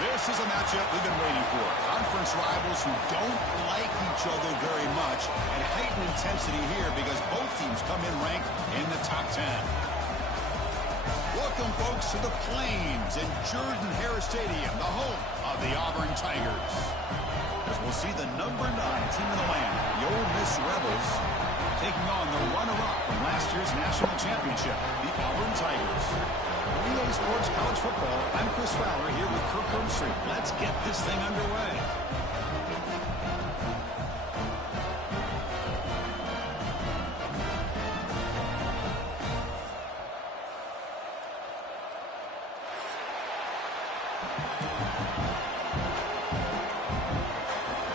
This is a matchup we've been waiting for. Conference rivals who don't like each other very much, and heightened intensity here because both teams come in ranked in the top 10. Welcome, folks, to the Plains in Jordan-Hare Stadium, the home of the Auburn Tigers. As we'll see the #9 team in the land, the Ole Miss Rebels, taking on the runner-up from last year's national championship, the Auburn Tigers. Relay Sports College Football. I'm Chris Fowler here with Kirk Herbstreit. Let's get this thing underway.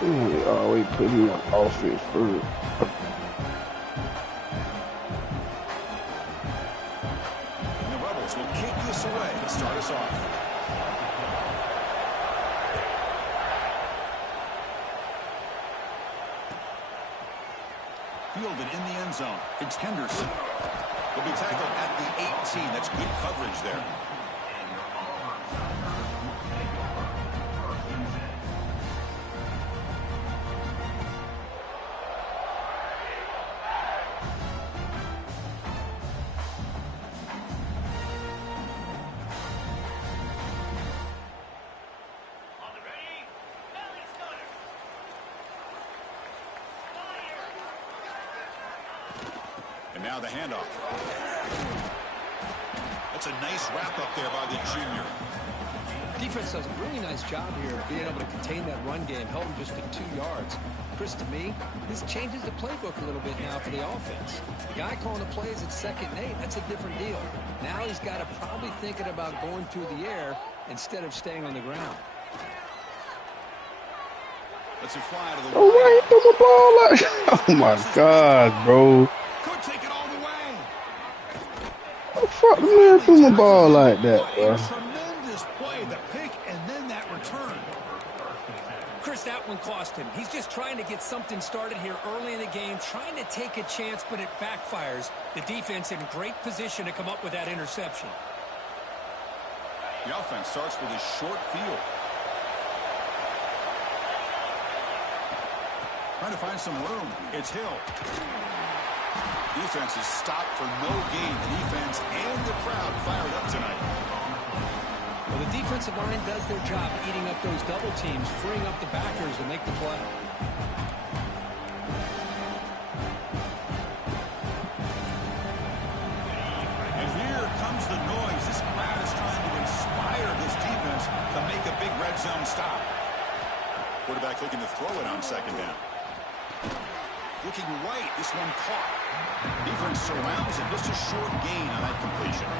We always put him on offense first. Will kick this away to start us off. Fielded in the end zone. It's Henderson. Will be tackled at the 18. That's good coverage there. And now the handoff. That's a nice wrap up there by the junior. Defense does a really nice job here of being able to contain that run game, held him just to 2 yards. Chris, to me, this changes the playbook a little bit now for the offense. The guy calling the plays at 2nd and 8, that's a different deal. Now he's got to probably thinking about going through the air instead of staying on the ground. Let's fly to the Oh, why he threw the ball like Oh, my God, bro. Could take it all the way. What the fuck the man threw the ball like that, bro? Tremendous play, the pick, and then that return. Chris, that one cost him. He's just trying to get something started here early in the game, trying to take a chance, but it backfires. The defense in great position to come up with that interception. The offense starts with a short field. Trying to find some room. It's Hill. Defense is stopped for no gain. The defense and the crowd fired up tonight. Well, the defensive line does their job eating up those double teams, freeing up the backers to make the play. And here comes the noise. This crowd is trying to inspire this defense to make a big red zone stop. Quarterback looking to throw it on 2nd down. Looking right, this one caught. Defense surrounds it, just a short gain on that completion.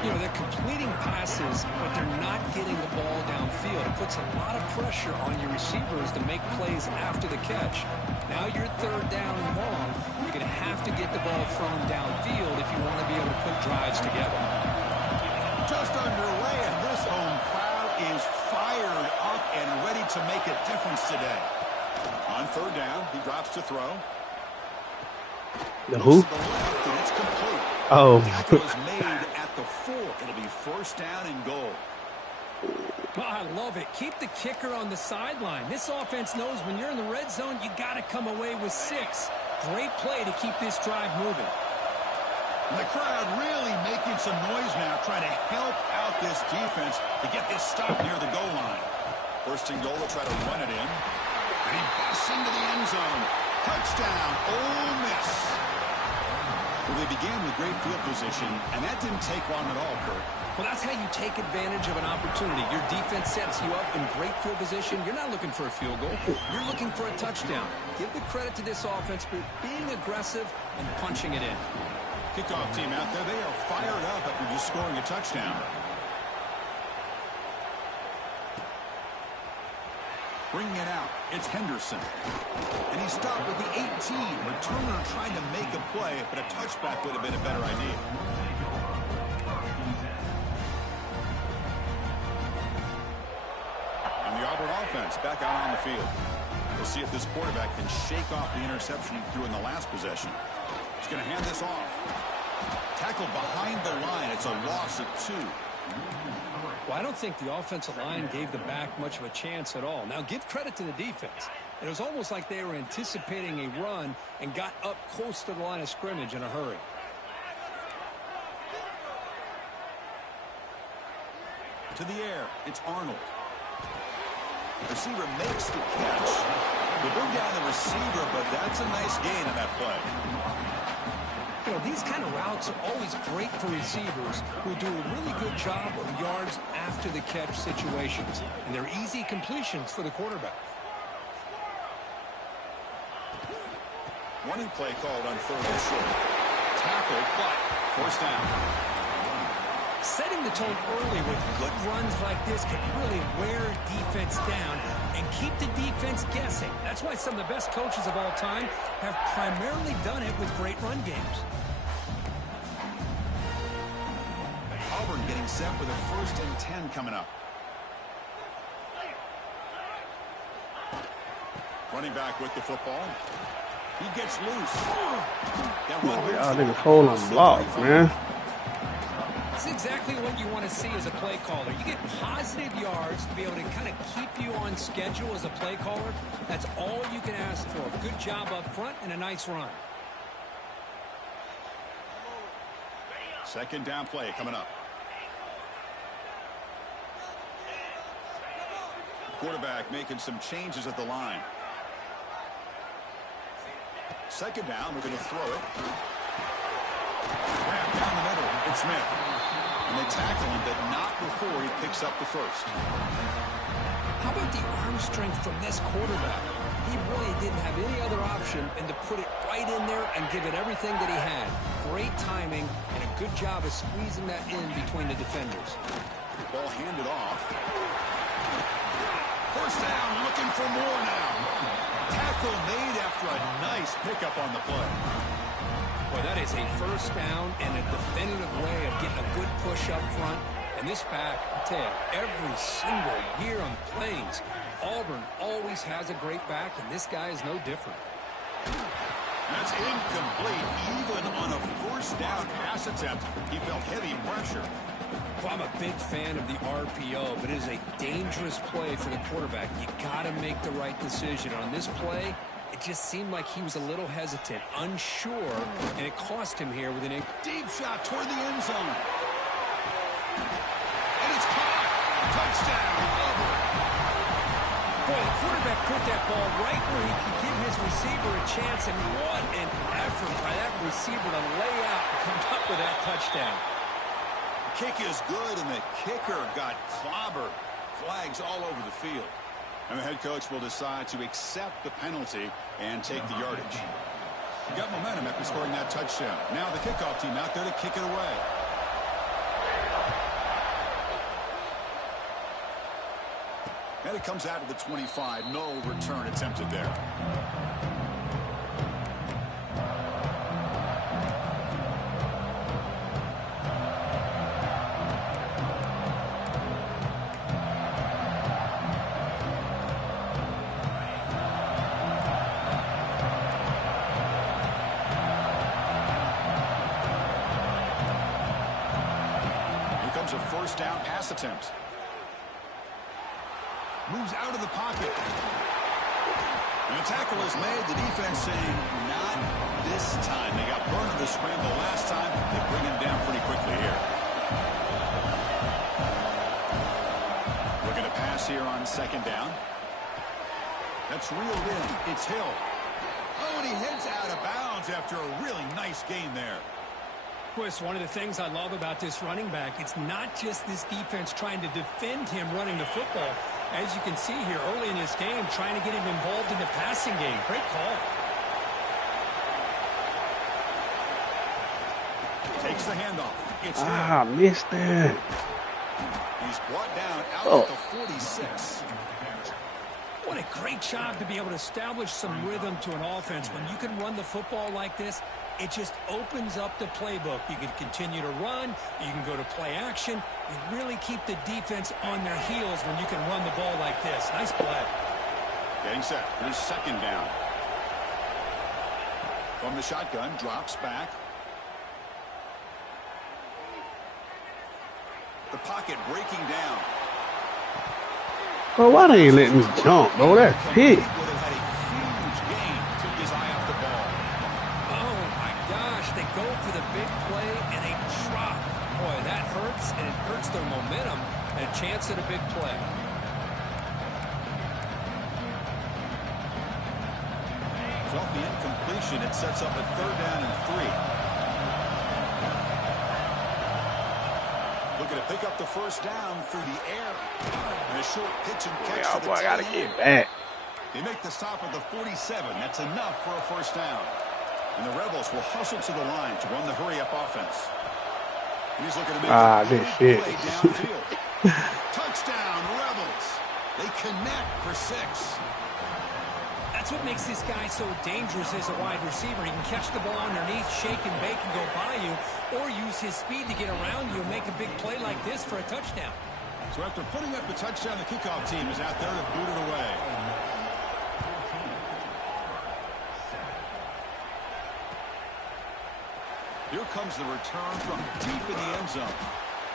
You know, they're completing passes, but they're not getting the ball downfield. It puts a lot of pressure on your receivers to make plays after the catch. Now you're 3rd down and long. You're going to have to get the ball thrown downfield if you want to be able to put drives together. Just underway, and this home crowd is fired up and ready to make a difference today. On 3rd down, he drops to throw. The who? It's complete. Oh. The tackle is made at the 4. It'll be 1st down and goal. Oh, I love it. Keep the kicker on the sideline. This offense knows when you're in the red zone, you got to come away with 6. Great play to keep this drive moving. And the crowd really making some noise now, trying to help out this defense to get this stop near the goal line. 1st and goal, they'll try to run it in. And he busts into the end zone. Touchdown, Ole Miss. Well, they began with great field position, and that didn't take long at all, Kurt. Well, that's how you take advantage of an opportunity. Your defense sets you up in great field position. You're not looking for a field goal. You're looking for a touchdown. Give the credit to this offense for being aggressive and punching it in. Kickoff team out there. They are fired up after just scoring a touchdown. Bringing it out, it's Henderson. And he stopped with the 18. Returner trying to make a play, but a touchback would have been a better idea. And the Auburn offense back out on the field. We'll see if this quarterback can shake off the interception he threw in the last possession. He's going to hand this off. Tackled behind the line. It's a loss of 2. Well, I don't think the offensive line gave the back much of a chance at all. Now, give credit to the defense. It was almost like they were anticipating a run and got up close to the line of scrimmage in a hurry. To the air, it's Arnold. Receiver makes the catch. They bring down the receiver, but that's a nice gain on that play. You know, these kind of routes are always great for receivers who do a really good job of yards after the catch situations. And they're easy completions for the quarterback. Running play called on 3rd and short. Tackled, but first down. Setting the tone early with good runs like this can really wear defense down and keep the defense guessing. That's why some of the best coaches of all time have primarily done it with great run games. Auburn getting set for the 1st and 10 coming up. Running back with the football. He gets loose. Y'all niggas hold on blocks, man. That's exactly what you want to see as a play caller. You get positive yards to be able to kind of keep you on schedule as a play caller. That's all you can ask for. Good job up front and a nice run. 2nd down play coming up. Quarterback making some changes at the line. 2nd down, we're going to throw it. Grab down the middle, it's Smith. And they tackle him, but not before he picks up the 1st. How about the arm strength from this quarterback? He really didn't have any other option than to put it right in there and give it everything that he had. Great timing and a good job of squeezing that in between the defenders. Ball handed off. 1st down, looking for more now. Tackle made after a nice pickup on the play. Well, that is a 1st down and a definitive way of getting a good push up front. And this back, I tell you, every single year on Plains, Auburn always has a great back, and this guy is no different. That's incomplete. Even on a 1st down pass attempt, he felt heavy pressure. Well, I'm a big fan of the RPO, but it is a dangerous play for the quarterback. You got to make the right decision. On this play, it just seemed like he was a little hesitant, unsure, and it cost him here with a deep shot toward the end zone. And it's caught. Touchdown, Auburn. Boy, the quarterback put that ball right where he could give his receiver a chance, and what an effort by that receiver to lay out and come up with that touchdown. Kick is good, and the kicker got clobbered. Flags all over the field. And the head coach will decide to accept the penalty and take the yardage. He got momentum after scoring that touchdown. Now the kickoff team out there to kick it away. And it comes out to the 25. No return attempted there. A 1st down pass attempt. Moves out of the pocket. And the tackle is made. The defense saying, not this time. They got burned in the scramble last time. They bring him down pretty quickly here. Looking to pass here on 2nd down. That's reeled in. It's Hill. Oh, and And he heads out of bounds after a really nice gain there. Well, it's one of the things I love about this running back. It's not just this defense trying to defend him running the football. As you can see here early in this game, trying to get him involved in the passing game. Great call. Takes the handoff. It's missed it. He's brought down out at the 46. What a great job to be able to establish some rhythm to an offense. When you can run the football like this, it just opens up the playbook. You can continue to run. You can go to play action. You really keep the defense on their heels when you can run the ball like this. Nice play. Getting set. Here's second down. From the shotgun, drops back. The pocket breaking down. Bro, why they ain't letting me jump, bro? That's Would pick. have had a huge gain. Took his eye off the ball. Oh, my gosh. They go for the big play, and they drop. Boy, that hurts, and it hurts their momentum and a chance at a big play. So off the incompletion, it sets up a 3rd down and 3. Looking to pick up the first down through the air. And a short pitch and catch to the Boy, I gotta 10. get back. They make the stop at the 47. That's enough for a first down. And the Rebels will hustle to the line to run the hurry-up offense. And he's looking to make a this big shit. play downfield. Touchdown, Rebels. They connect for 6. That's what makes this guy so dangerous as a wide receiver. He can catch the ball underneath, shake and bake and go by you, or use his speed to get around you and make a big play like this for a touchdown. So after putting up the touchdown, the kickoff team is out there to boot it away. Here comes the return from deep in the end zone.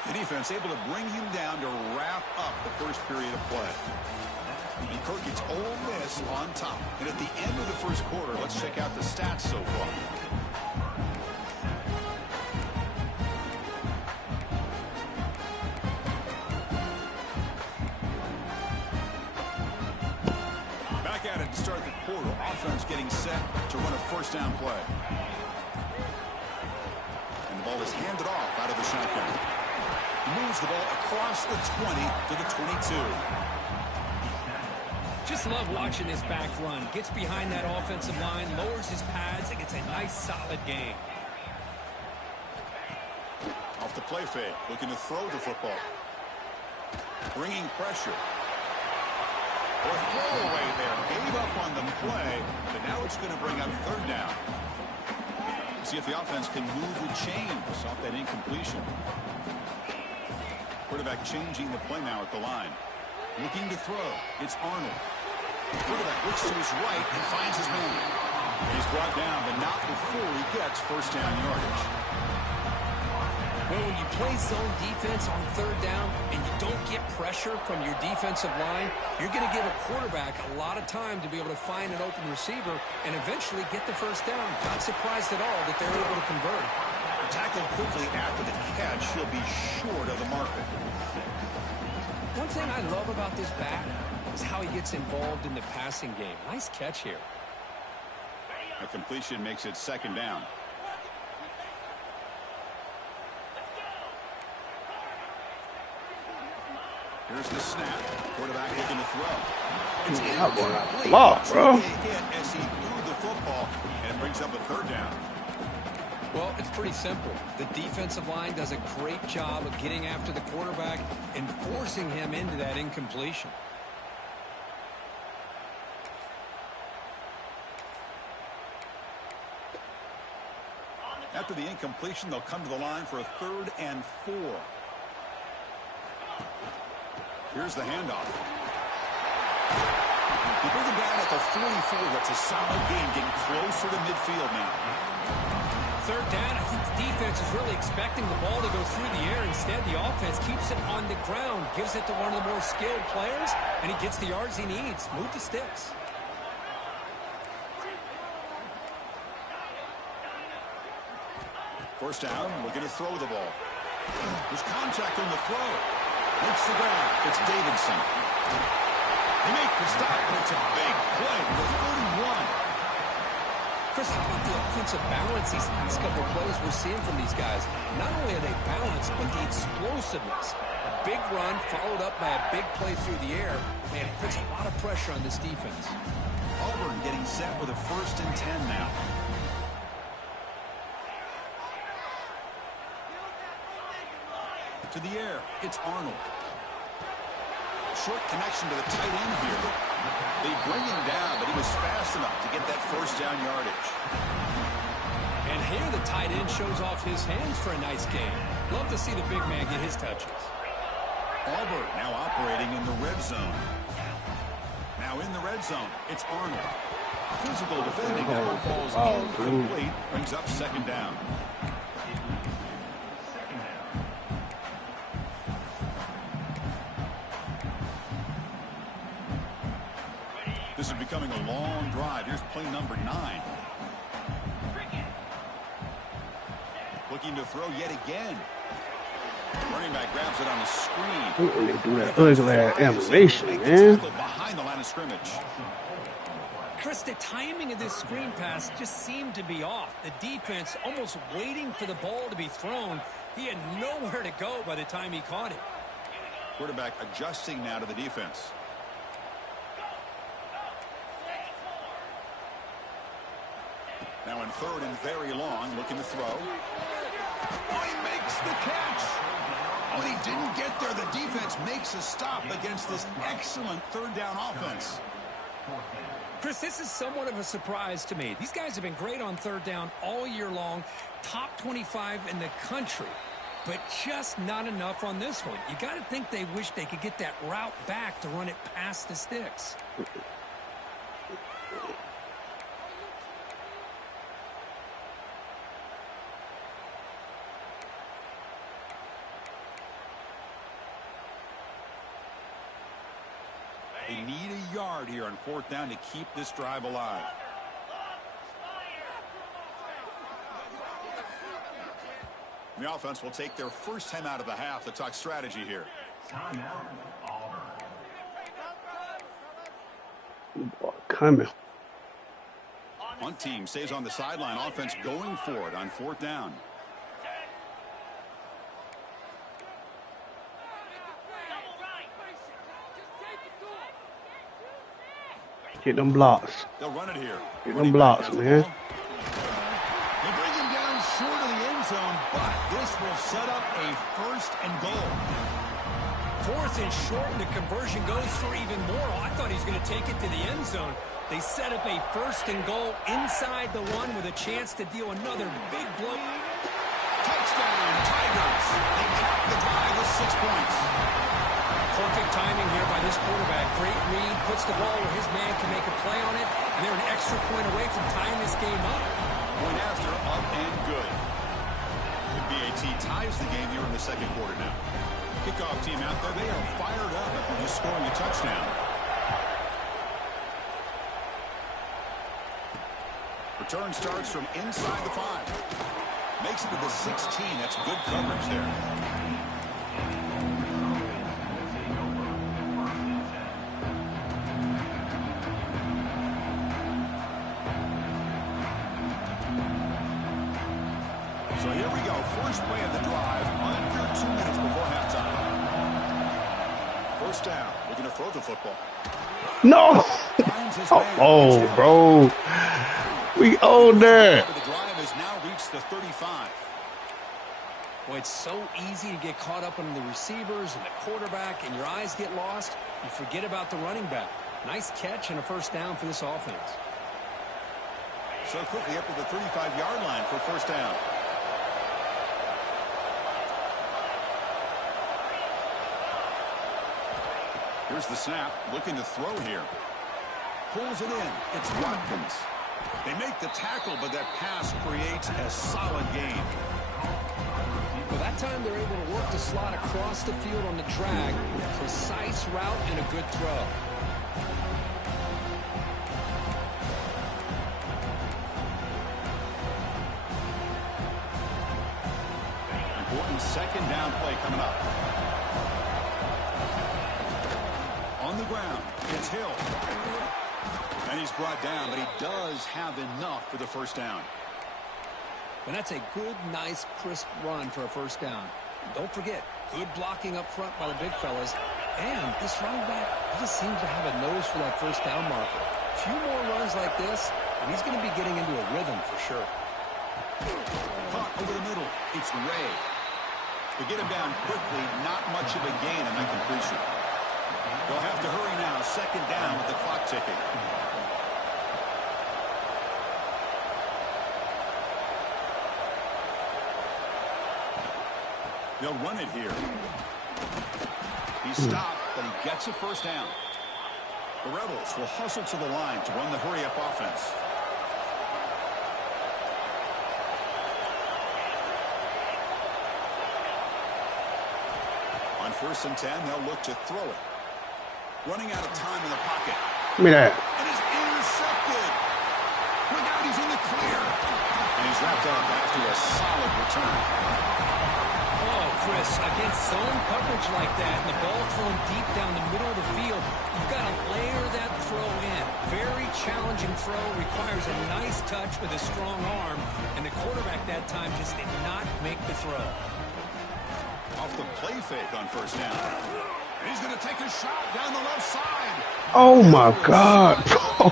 The defense able to bring him down to wrap up the first period of play. And Kirk, it's Ole Miss on top. And at the end of the first quarter, let's check out the stats so far. Back at it to start the quarter. Offense getting set to run a first down play. And the ball is handed off out of the shotgun. Moves the ball across the 20 to the 22. Just love watching this back run. Gets behind that offensive line, lowers his pads, and gets a nice, solid gain. Off the play fake, looking to throw the football. Bringing pressure. Or throwaway there. Gave up on the play, but now it's going to bring up 3rd down. See if the offense can move with chains off that incompletion. Quarterback changing the play now at the line. Looking to throw. It's Arnold. Quarterback looks to his right and finds his man. He's brought down, but not before he gets first down yardage. Well, when you play zone defense on 3rd down and you don't get pressure from your defensive line, you're going to give a quarterback a lot of time to be able to find an open receiver and eventually get the first down. Not surprised at all that they're able to convert. Tackled quickly after the catch. He'll be short of the marker. One thing I love about this back is how he gets involved in the passing game. Nice catch here. A completion makes it 2nd down. Here's the snap. Quarterback looking to throw. It's incomplete. Bro. Hit as he threw the football, and it brings up a 3rd down. Well, it's pretty simple. The defensive line does a great job of getting after the quarterback and forcing him into that incompletion. After the incompletion, they'll come to the line for a 3rd and 4. Here's the handoff. You bring him down at the 44. That's a solid game, getting closer to midfield now. 3rd down, I think the defense is really expecting the ball to go through the air. Instead, the offense keeps it on the ground, gives it to one of the more skilled players, and he gets the yards he needs. Move the sticks. First down, looking to throw the ball. There's contact on the throw. Hits the ground. It's Davidson. He makes the stop, and it's a big play for 31. Chris, how about the offensive balance these last couple of plays we're seeing from these guys? Not only are they balanced, but the explosiveness. A big run followed up by a big play through the air. Man, it puts a lot of pressure on this defense. Auburn getting set with a 1st and 10 now. To the air, it's Arnold. Short connection to the tight end here. They bring him down, but he was fast enough to get that 1st down yardage. And here the tight end shows off his hands for a nice game. Love to see the big man get his touches. Auburn now operating in the red zone. Now in the red zone, it's Arnold. Physical defending never falls incomplete, brings up 2nd down. This is becoming a long drive. Here's play number 9. Looking to throw yet again. Running back grabs it on the screen. They do that ugly animation, man. Behind the line of scrimmage. Chris, the timing of this screen pass just seemed to be off. The defense almost waiting for the ball to be thrown. He had nowhere to go by the time he caught it. Quarterback adjusting now to the defense. Now in 3rd and very long, looking to throw. Oh, he makes the catch. Oh, he didn't get there. The defense makes a stop against this excellent 3rd down offense. Chris, this is somewhat of a surprise to me. These guys have been great on 3rd down all year long, top 25 in the country, but just not enough on this one. You got to think they wish they could get that route back to run it past the sticks. They need a yard here on 4th down to keep this drive alive. The offense will take their 1st time out of the half to talk strategy here. Coming. One team stays on the sideline. Offense going for it on 4th down. Get them blocks. They'll run it here. Get them blocks, man. They bring him down short of the end zone, but this will set up a 1st and goal. 4th and short, and the conversion goes for even more. I thought he was going to take it to the end zone. They set up a 1st and goal inside the 1 with a chance to deal another big blow. Touchdown, Tigers. They cap the drive with 6 points. Perfect timing here by this quarterback. Great read, puts the ball where his man can make a play on it, and they're an extra point away from tying this game up. Point after, up and good. The BAT ties the game here in the 2nd quarter now. Kickoff team out there, they are fired up after just scoring a touchdown. Return starts from inside the 5. Makes it to the 16. That's good coverage there. So here we go. First play of the drive under 2 minutes before halftime. 1st down. Looking to throw the football. No. Oh, bro. We own that. The drive has now reached the 35. Boy, it's so easy to get caught up in the receivers and the quarterback, and your eyes get lost. You forget about the running back. Nice catch and a 1st down for this offense. So quickly up to the 35-yard line for 1st down. Here's the snap, looking to throw here. Pulls it in. It's Watkins. They make the tackle, but that pass creates a solid gain. Well, that time they're able to work the slot across the field on the drag. Precise route and a good throw. Important 2nd down play coming up. On the ground, it's Hill. And he's brought down, but he does have enough for the first down. And that's a good, nice, crisp run for a first down. Don't forget, good blocking up front by the big fellas. And this running back just seems to have a nose for that first down marker. A few more runs like this, and he's going to be getting into a rhythm for sure. Caught over the middle. It's Ray. To get him down quickly, not much of a gain on that completion. They'll have to hurry now. Second down with the clock ticking. They'll run it here. He's stopped, but he gets a first down. The Rebels will hustle to the line to run the hurry-up offense. On 1st and 10, they'll look to throw it. Running out of time in the pocket. Give me that. And is intercepted. Look out, he's in the clear. And he's wrapped up after a solid return. Oh, Chris, against zone coverage like that, and the ball thrown deep down the middle of the field, you've got to layer that throw in. Very challenging throw, requires a nice touch with a strong arm, and the quarterback that time just did not make the throw. Off the play fake on 1st down. And he's going to take a shot down the left side. Oh my God, bro.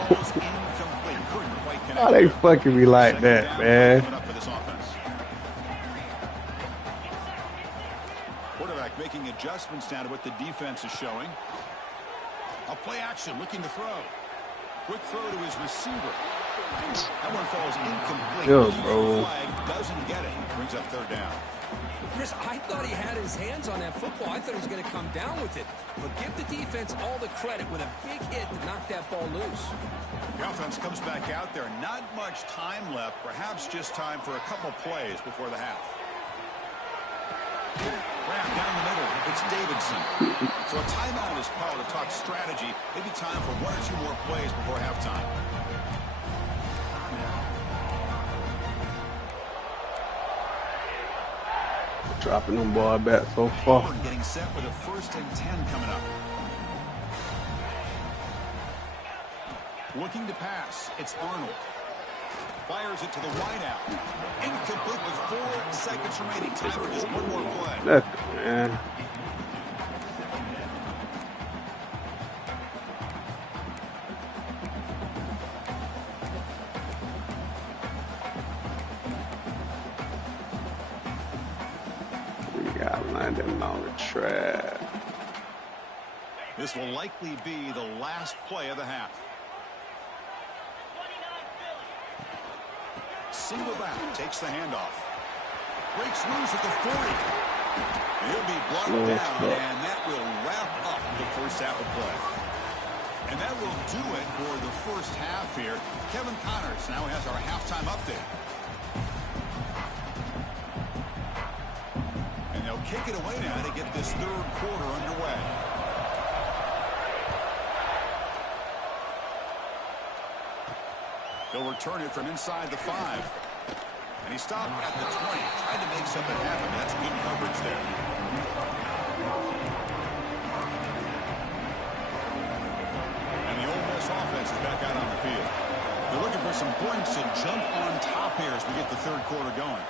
How they fucking be like that, man? Quarterback making adjustments now to what the defense is showing. A play action, looking to throw. Quick throw to his receiver. That one falls incomplete. Yo, bro. Flag doesn't get it. Brings up 3rd down. Chris, I thought he had his hands on that football. I thought he was going to come down with it. But give the defense all the credit with a big hit to knock that ball loose. The offense comes back out there. Not much time left. Perhaps just time for a couple plays before the half. Wrap down the middle. It's Davidson. So a timeout is called to talk strategy. Maybe time for 1 or 2 more plays before halftime. Dropping them ball back so far. Auburn getting set with a 1st and 10 coming up. Looking to pass. It's Arnold. Fires it to the wideout. Incomplete with 4 seconds remaining. Time for just 1 more play. That's man. We got landing on the track. This will likely be the last play of the half. Single back, takes the handoff. Breaks loose at the 40. He'll be brought down, and that will wrap up the first half of play. And that will do it for the first half here. Kevin Connors now has our halftime update. And they'll kick it away now to get this 3rd quarter underway. They'll return it from inside the 5. And he stopped at the 20. Tried to make something happen. That's good coverage there. And the Ole Miss offense is back out on the field. They're looking for some points to jump on top here as we get the 3rd quarter going.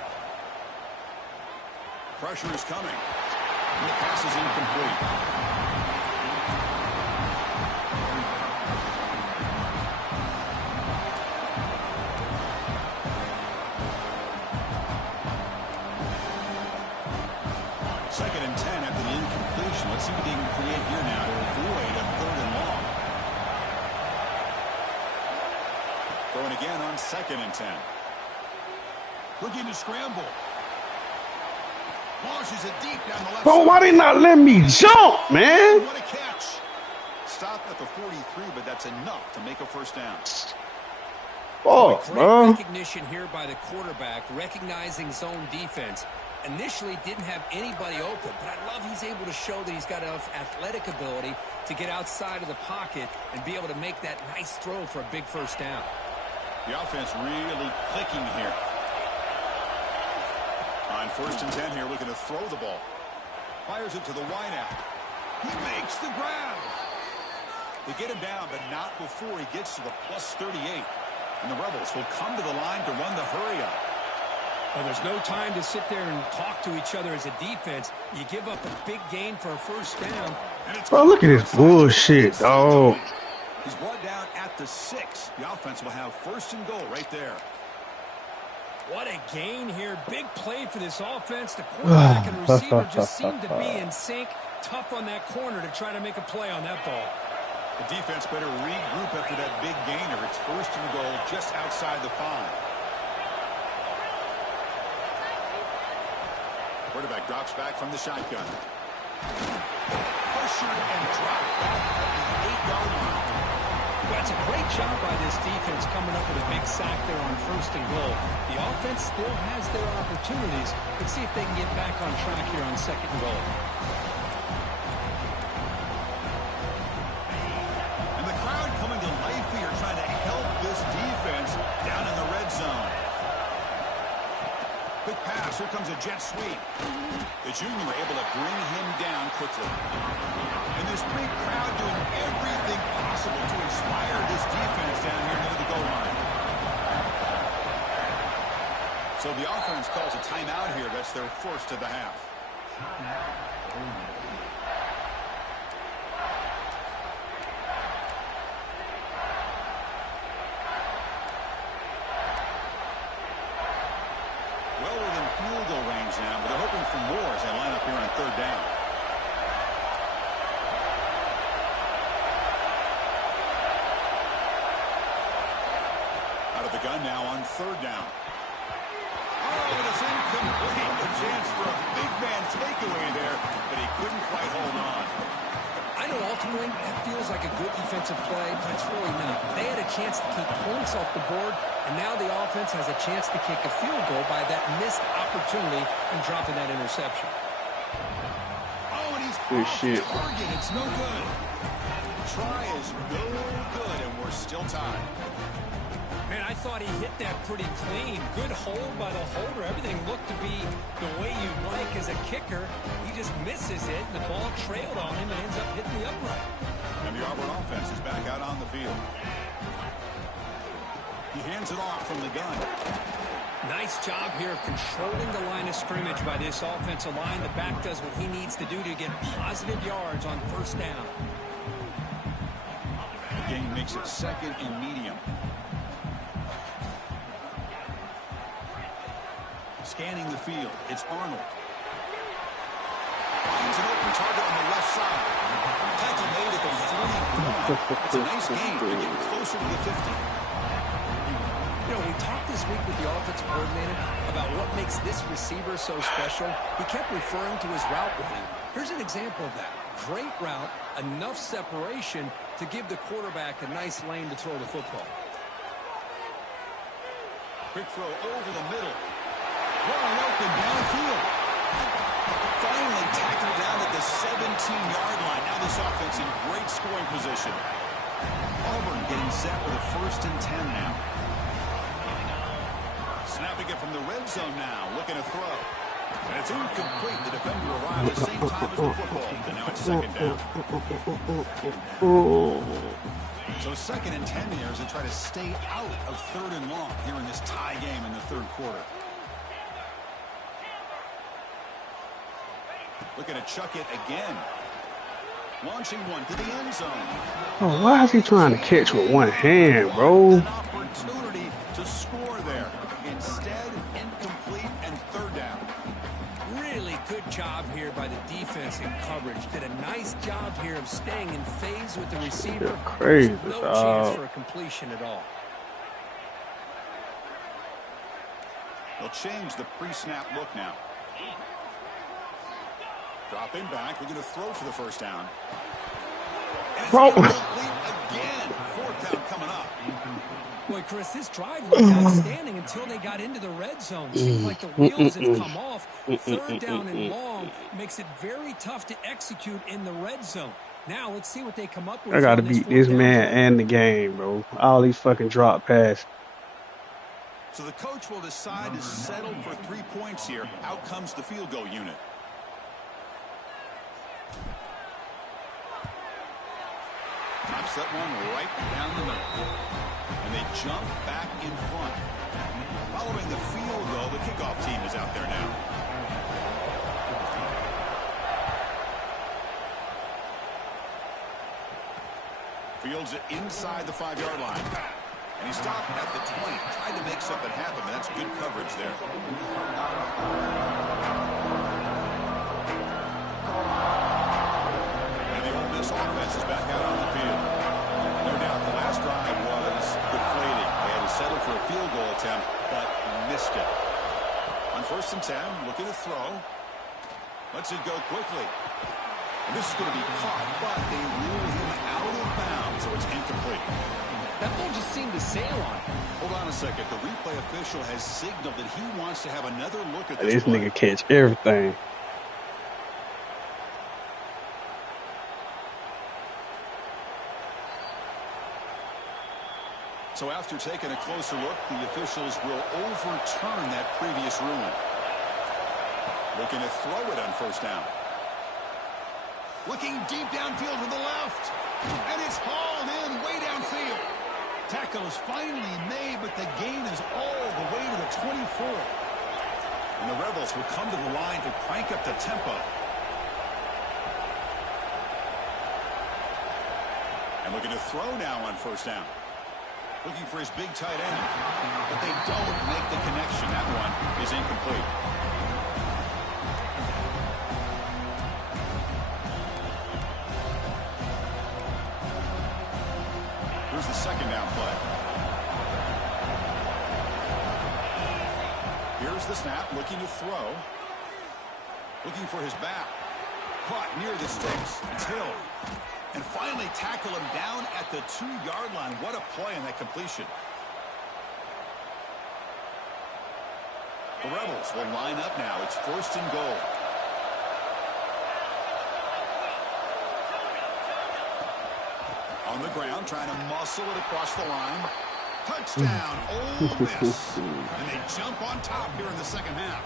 Pressure is coming. And the pass is incomplete. Let's see what they can create here now to avoid a 3rd and long. Going again on 2nd and 10. Looking to scramble. Launches it deep down the left Bro, why they not let me jump, man? What a catch. Stop at the 43, but that's enough to make a first down. Oh, great recognition here by the quarterback, recognizing zone defense. Initially didn't have anybody open, but I love he's able to show that he's got enough athletic ability to get outside of the pocket and be able to make that nice throw for a big first down. The offense really clicking here. On 1st and 10 here, looking to throw the ball. Fires it to the wideout. He makes the grab. They get him down, but not before he gets to the plus 38. And the Rebels will come to the line to run the hurry up. Well, there's no time to sit there and talk to each other as a defense. You give up a big gain for a first down. Bro, look at this bullshit, dog. He's brought down at the 6. The offense will have first and goal right there. What a gain here. Big play for this offense. The quarterback and receiver just seem to be in sync. Tough on that corner to try to make a play on that ball. The defense better regroup after that big gainer. It's first and goal just outside the 5. Quarterback drops back from the shotgun. Pressured and dropped back at the 8-yard line. Well, it's a great job by this defense coming up with a big sack there on first and goal. The offense still has their opportunities. Let's see if they can get back on track here on second and goal. And the crowd coming to life here trying to help this defense down in the red zone. Quick pass. Here comes a jet sweep. The junior able to bring him down quickly. And this big crowd doing everything possible to inspire this defense down here near the goal line. So the offense calls a timeout here. That's their first of the half. Well within field goal range now, but they're hoping for more as they line up here on third down. Out of the gun now on third down. Oh, it is incomplete. A chance for a big man takeaway there, but he couldn't quite hold on. I know ultimately that feels like a good defensive play, but it's really not. They had a chance to keep points off the board, and now the offense has a chance to kick a field goal by that missed opportunity and dropping that interception. Oh, and he's Good off shit. target. It's no good. Try is no good, and we're still tied. Man, I thought he hit that pretty clean. Good hold by the holder. Everything looked to be the way you'd like as a kicker. He just misses it, and the ball trailed on him and ends up hitting the upright. And the Auburn offense is back out on the field. He hands it off from the gun. Nice job here of controlling the line of scrimmage by this offensive line. The back does what he needs to do to get positive yards on first down. The game makes it second and medium. Scanning the field, it's Arnold. Finds an open target on the left side. Tackle made at the 3. It's a nice game. They're getting closer to the 50. You know, we talked this week with the offensive coordinator about what makes this receiver so special. He kept referring to his route running. Here's an example of that. Great route, enough separation to give the quarterback a nice lane to throw the football. Quick throw over the middle. Wide open downfield. Finally tackled down at the 17-yard line. Now this offense in great scoring position. Auburn getting set with a first and 10 now. Snapping it from the red zone now. Looking to throw. And it's incomplete. The defender arrived at the same time as the football. And now it's second down. So second and 10 here as they try to stay out of third and long here in this tie game in the third quarter. Looking to chuck it again. Launching one to the end zone. Oh, why is he trying to catch with one hand, bro? An opportunity to score there. Instead, incomplete and third down. Really good job here by the defense in coverage. Did a nice job here of staying in phase with the receiver. You're crazy, no dog. chance for a completion at all. They'll change the pre-snap look now. Dropping back. We're going to throw for the first down. And Bro. it's incomplete again. Fourth down coming up. Boy, Chris, this drive looked outstanding until they got into the red zone. Seems like the wheels have come off. Third down and long makes it very tough to execute in the red zone. Now, let's see what they come up with. I gotta on this beat this fourth down man play. and the game, bro. All these fucking drop passes. So the coach will decide to settle for 3 points here. Out comes the field goal unit. Drops that one right down the middle. And they jump back in front. Following the field goal, the kickoff team is out there now. Fields it inside the 5-yard line. And he stopped at the 20. Tried to make something happen, but that's good coverage there. And the Ole Miss offense is back out on the field. No doubt the last drive was deflating. They had to settle for a field goal attempt, but missed it. On 1st and 10, looking to throw. Lets it go quickly. And this is going to be caught, but they rule him out of bounds, so it's incomplete. That ball just seemed to sail on him. Hold on a second. The replay official has signaled that he wants to have another look at this. This nigga catch everything. So after taking a closer look, the officials will overturn that previous ruling. Looking to throw it on 1st down. Looking deep downfield to the left. And it's hauled in way downfield. Tackle is finally made, but the gain is all the way to the 24. And the Rebels will come to the line to crank up the tempo. And looking to throw now on 1st down. Looking for his big tight end. But they don't make the connection. That one is incomplete. Here's the 2nd down play. Here's the snap, looking to throw. Looking for his back. Caught near the sticks. It's Hill. And finally tackle him down at the 2-yard line. What a play on that completion. The Rebels will line up now. It's 1st and goal. On the ground, trying to muscle it across the line. Touchdown, Ole Miss. And they jump on top here in the 2nd half.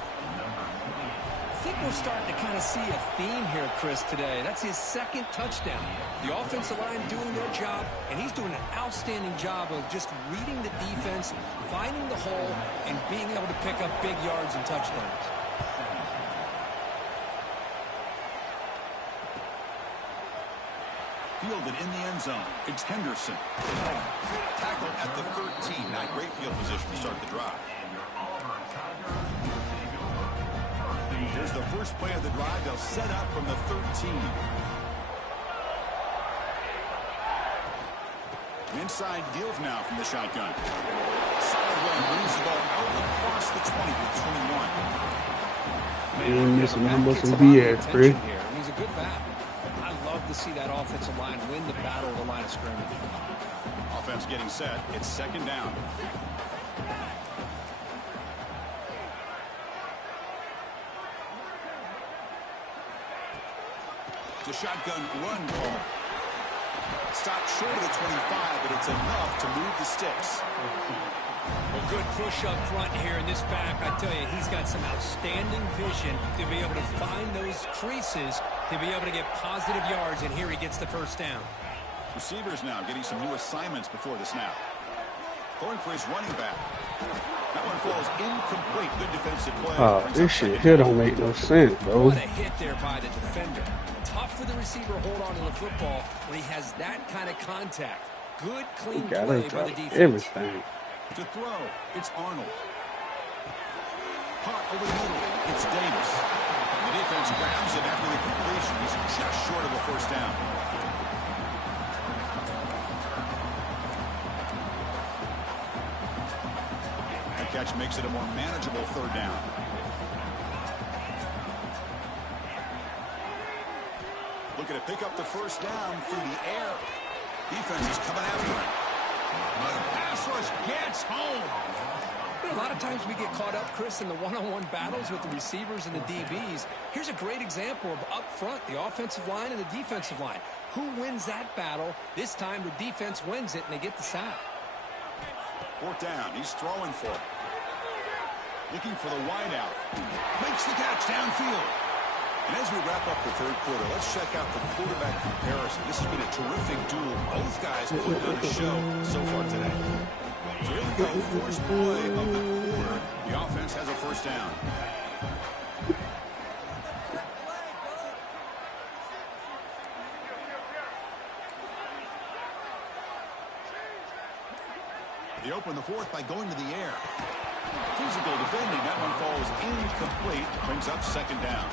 I think we're starting to kind of see a theme here, Chris, today. That's his 2nd touchdown. The offensive line doing their job, and he's doing an outstanding job of just reading the defense, finding the hole, and being able to pick up big yards and touchdowns. Fielded in the end zone. It's Henderson. Tackled at the 13. Not great field position to start the drive. Here's the first play of the drive. They'll set up from the 13. Inside deals now from the shotgun. Sideline moves the ball out across the 20 to 21. Man, missing number some BS, Chris. He's a good back. I love to see that offensive line win the battle of the line of scrimmage. Offense getting set. It's 2nd down. It's a shotgun run call. Stopped short of the 25, but it's enough to move the sticks. A good push up front here in this back. I tell you, he's got some outstanding vision to be able to find those creases, to be able to get positive yards, and here he gets the 1st down. Receivers now getting some new assignments before the snap. Going for his running back. That one falls incomplete. Good defensive play. Oh, this shit here don't make no sense, bro. What a hit there by the defender. Tough for the receiver to hold on to the football when he has that kind of contact. Good, clean play by the defense. Everything. To throw, it's Arnold. Hot over the middle, it's Davis. The defense grabs him after the completion. He's just short of a 1st down. The catch makes it a more manageable 3rd down. Looking to pick up the 1st down through the air. Defense is coming after him. The pass rush gets home. A lot of times we get caught up, Chris, in the one-on-one battles with the receivers and the DBs. Here's a great example of up front, the offensive line and the defensive line. Who wins that battle? This time the defense wins it, and they get the sack. 4th down. He's throwing for it. Looking for the wideout. Makes the catch downfield. And as we wrap up the third quarter, let's check out the quarterback comparison. This has been a terrific duel. Both guys putting on a show so far today. So here we go, first play of the quarter. The offense has a first down. They open the fourth by going to the air. Physical defending. That one falls incomplete. Brings up second down.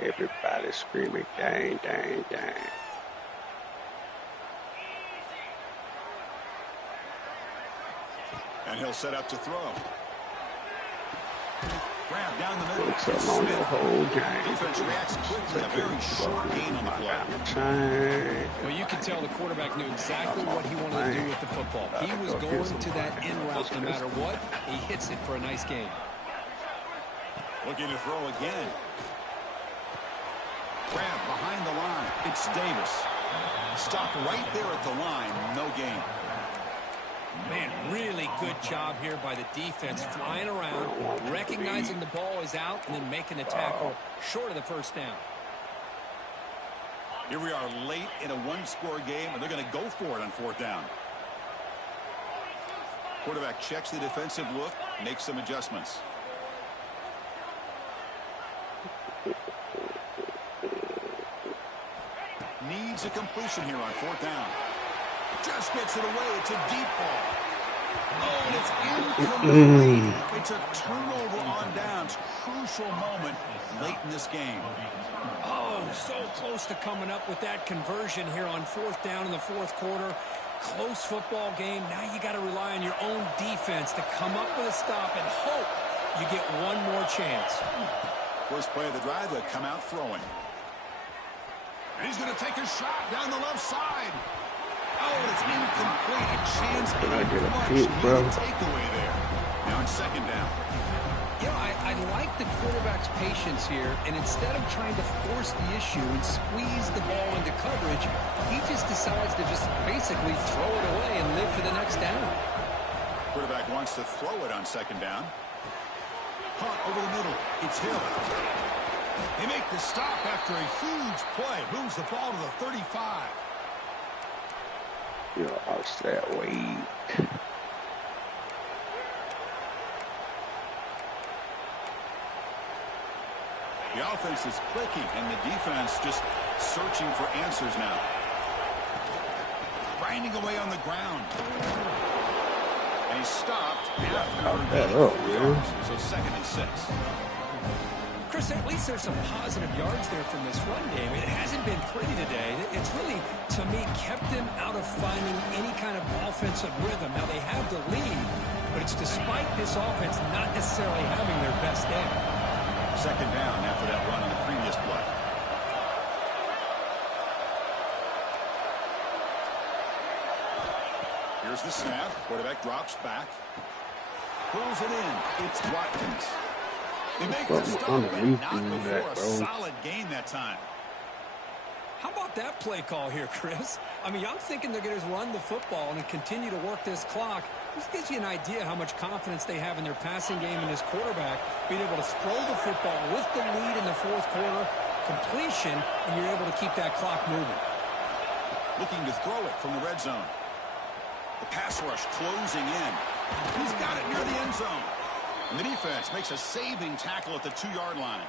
Everybody screaming, dang, dang, dang. And he'll set up to throw. Grab down the middle. Looks along the whole game. Defense reacts quickly. A very short gain on the play. Well, you can tell the quarterback knew exactly what he wanted to do with the football. He was going to that in route no matter what. He hits it for a nice gain. Looking to throw again. Grab behind the line. It's Davis. Stopped right there at the line. No gain. Man, really good job here by the defense, flying around, recognizing the ball is out, and then making the tackle short of the first down. Here we are late in a one-score game, and they're going to go for it on fourth down. Quarterback checks the defensive look, makes some adjustments. Needs a completion here on fourth down. Just gets it away. It's a deep ball. Oh, and it's incomplete. It's a turnover on downs. Crucial moment late in this game. Oh, so close to coming up with that conversion here on fourth down in the fourth quarter. Close football game. Now you got to rely on your own defense to come up with a stop and hope you get one more chance. First play of the drive, they come out throwing. And he's going to take a shot down the left side. Oh, it's incomplete. A chance Can I get a much peek, bro? takeaway there. Now it's second down. You know, I like the quarterback's patience here, and instead of trying to force the issue and squeeze the ball into coverage, he just decides to just basically throw it away and live for the next down. Quarterback wants to throw it on second down. Hunt over the middle. It's Hill. They make the stop after a huge play. Moves the ball to the 35. You lost that weight. The offense is clicking, and the defense just searching for answers now. Grinding away on the ground. And he stopped after yards. So second and 6. Chris, at least there's some positive yards there from this run game. It hasn't been pretty today. It's really, to me, kept them out of finding any kind of offensive rhythm. Now, they have the lead, but it's despite this offense not necessarily having their best day. Second down after that run on the previous play. Here's the snap. Quarterback drops back. Pulls it in. It's Watkins. They make the stop, but not before a solid gain that time. How about that play call here, Chris? I mean, I'm thinking they're going to run the football and continue to work this clock. This gives you an idea how much confidence they have in their passing game and this quarterback being able to throw the football with the lead in the fourth quarter, completion, and you're able to keep that clock moving. Looking to throw it from the red zone. The pass rush closing in. He's got it near the end zone. And the defense makes a saving tackle at the 2-yard line.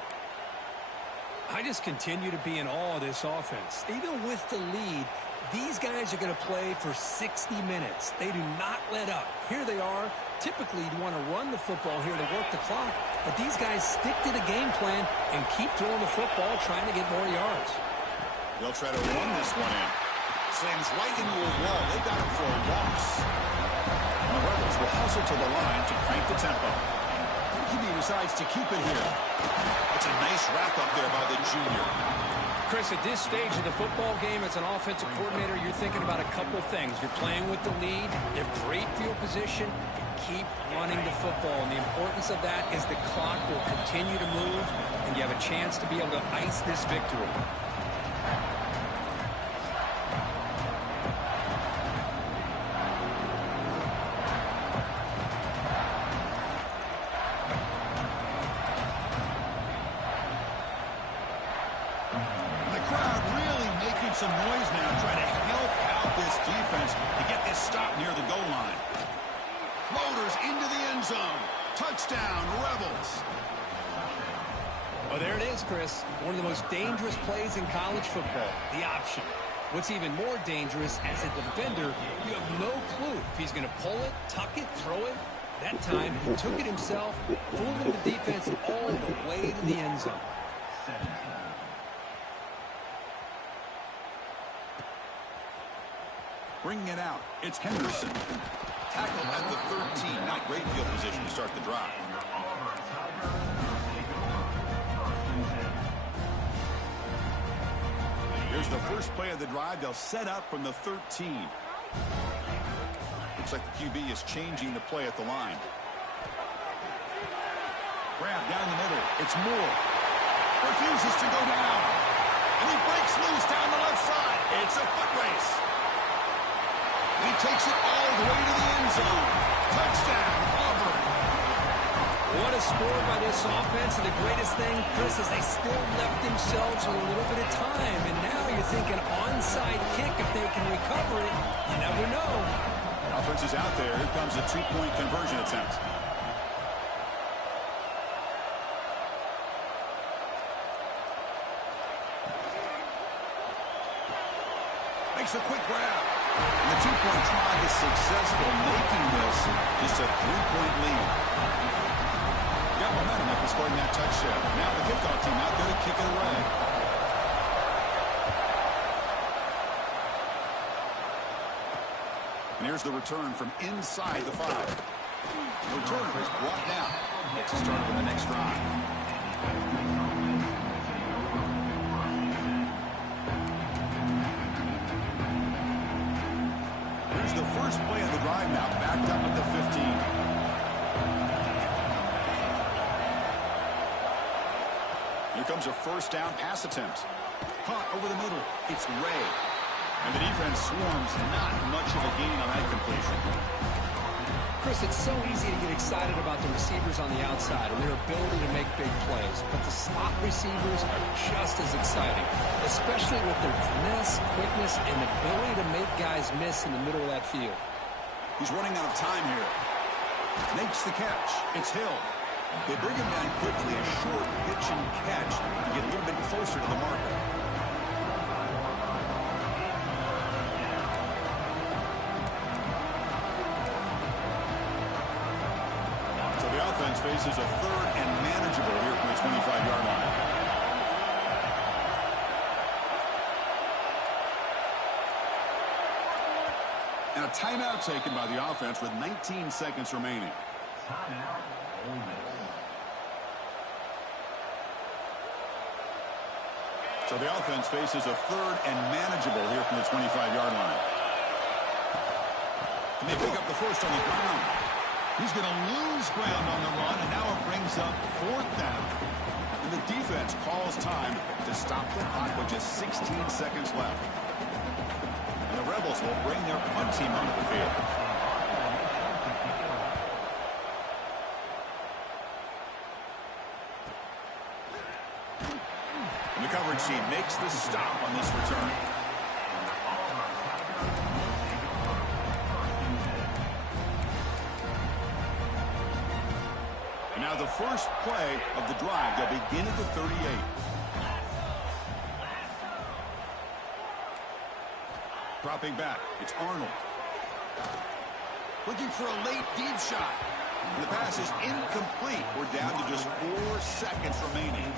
I just continue to be in awe of this offense. Even with the lead, these guys are going to play for 60 minutes. They do not let up. Here they are. Typically, you want to run the football here to work the clock, but these guys stick to the game plan and keep throwing the football, trying to get more yards. They'll try to run this one in. Slams right into a wall. They got it for a loss. And the Rebels will hustle to the line to crank the tempo. He decides to keep it here. It's a nice wrap-up there by the junior. Chris, at this stage of the football game, as an offensive coordinator, you're thinking about a couple things. You're playing with the lead. You have great field position. You keep running the football. And the importance of that is the clock will continue to move, and you have a chance to be able to ice this victory. end zone. Touchdown, Rebels. Well, there it is, Chris. One of the most dangerous plays in college football, the option. What's even more dangerous, as a defender, you have no clue if he's going to pull it, tuck it, throw it. That time, he took it himself, fooling the defense all the way to the end zone. Bringing it out, it's Henderson. Tackled at the 13. Not great field position to start the drive. Here's the first play of the drive. They'll set up from the 13. Looks like the QB is changing the play at the line. Grab down the middle. It's Moore. Refuses to go down. And he breaks loose down the left side. It's a foot race. He takes it all the way to the end zone. Touchdown, Auburn. What a score by this offense. And the greatest thing, Chris, is they still left themselves with a little bit of time. And now you're thinking onside kick if they can recover it. You never know. Offense is out there. Here comes a two-point conversion attempt. Makes a quick grab. And the two-point try is successful, making this just a three-point lead. Got momentum after scoring that touchdown. Now the kickoff team out there to kick it away. And here's the return from inside the 5. The returner is brought down. Gets started on the next drive. The first play of the drive now backed up at the 15. Here comes a first down pass attempt. Caught over the middle. It's Ray. And the defense swarms. Not much of a gain on that completion. Chris, it's so easy to get excited about the receivers on the outside and their ability to make big plays. But the slot receivers are just as exciting, especially with their finesse, quickness, and ability to make guys miss in the middle of that field. He's running out of time here. Makes the catch. It's Hill. They bring him down quickly. A short pitch and catch to get a little bit closer to the marker. Faces a third and manageable here from the 25-yard line. And a timeout taken by the offense with 19 seconds remaining. So the offense faces a third and manageable here from the 25-yard line. And they pick up the first on the ground. He's going to lose ground on the run, and now it brings up fourth down. And the defense calls time to stop the clock with just 16 seconds left. And the Rebels will bring their punt team onto the field. And the coverage team makes the stop on this return. Now the first play of the drive. They'll begin at the 38. Dropping back. It's Arnold. Looking for a late deep shot. And the pass is incomplete. We're down to just 4 seconds remaining.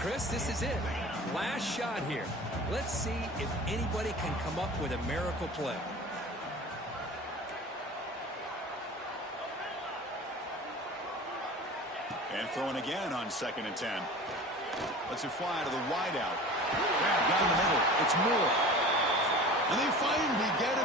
Chris, this is it. Last shot here. Let's see if anybody can come up with a miracle play. And throwing again on 2nd and 10. Lets it fly to the wideout. Grab down the middle. It's Moore. And they finally get him.